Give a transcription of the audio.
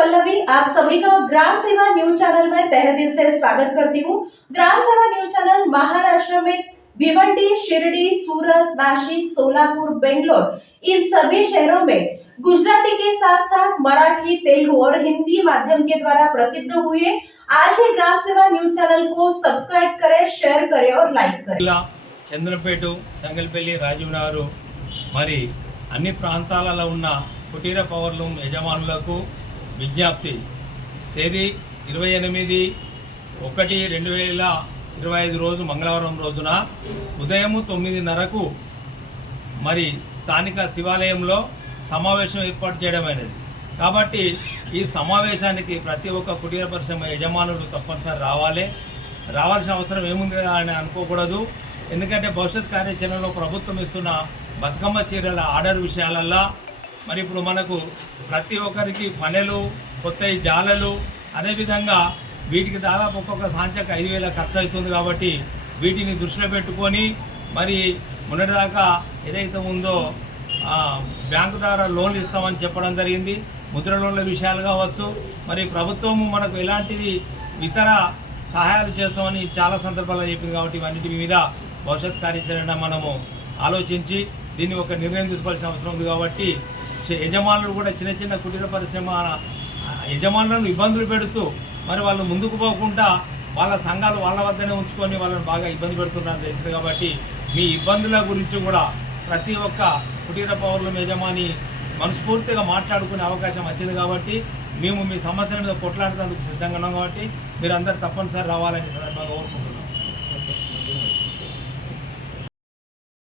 पल्लवी आप सभी का ग्राम सेवा न्यूज चैनल में तहे दिल से स्वागत करती हूँ ग्राम सेवा न्यूज चैनल महाराष्ट्र में भिवंडी शिरडी सूरत नासिक सोलापुर बेंगलोर इन सभी शहरों में गुजराती के साथ साथ मराठी तेलुगु और हिंदी माध्यम के द्वारा प्रसिद्ध हुए आज ही ग्राम सेवा न्यूज चैनल को सब्सक्राइब करें शेयर करें और लाइक करें జిల్లా చంద్రపేట తంగల్పల్లి రాజీవ్ నగర్ మరి అన్ని ప్రాంతాలలో ఉన్న కుటీర పవర్ లూమ్ యజమానులకు విజ్ఞప్తి తేదీ ఇరవై ఎనిమిది ఒకటి రెండు వేల ఇరవై ఐదు రోజు మంగళవారం రోజున ఉదయం తొమ్మిదిన్నరకు మరి స్థానిక శివాలయంలో సమావేశం ఏర్పాటు చేయడమైనది. కాబట్టి ఈ సమావేశానికి ప్రతి ఒక్క కుటీర పరిశ్రమ యజమానులు తప్పనిసరి రావాలి. రావాల్సిన అవసరం ఏముంది అని అనుకోకూడదు. ఎందుకంటే భవిష్యత్ కార్యాచరణలో ప్రభుత్వం ఇస్తున్న బతుకమ్మ చీరల ఆర్డర్ విషయాలల్లో మరి ఇప్పుడు మనకు ప్రతి ఒక్కరికి పనెలు కొత్త జాలలు అదేవిధంగా వీటికి దాదాపు ఒక్కొక్క సాంచకు ఐదు వేల ఖర్చు అవుతుంది కాబట్టి వీటిని దృష్టిలో పెట్టుకొని మరి మొన్నటిదాకా ఏదైతే ఉందో బ్యాంకు ద్వారా లోన్లు ఇస్తామని చెప్పడం జరిగింది. ముద్ర లోన్ల విషయాలు కావచ్చు. మరి ప్రభుత్వము మనకు ఎలాంటిది ఇతర సహాయాలు చేస్తామని చాలా సందర్భాల్లో చెప్పింది కాబట్టి ఇవన్నిటి మీద భవిష్యత్ కార్యాచరణ మనము ఆలోచించి దీన్ని ఒక నిర్ణయం తీసుకోవాల్సిన అవసరం ఉంది కాబట్టి యజమానులు కూడా చిన్న చిన్న కుటీర పరిశ్రమ యజమానులను ఇబ్బందులు పెడుతూ మరి వాళ్ళు ముందుకు పోకుండా వాళ్ళ సంఘాలు వాళ్ళ వద్దనే ఉంచుకొని వాళ్ళని బాగా ఇబ్బంది పెడుతున్నారని తెలిసింది కాబట్టి మీ ఇబ్బందుల గురించి కూడా ప్రతి ఒక్క కుటీర పౌరుల యజమాని మనస్ఫూర్తిగా మాట్లాడుకునే అవకాశం వచ్చింది కాబట్టి మేము మీ సమస్యల మీద కొట్లాడేందుకు సిద్ధంగా ఉన్నాం కాబట్టి మీరు అందరు తప్పనిసరి రావాలని సందర్భంగా కోరుకుంటున్నాం.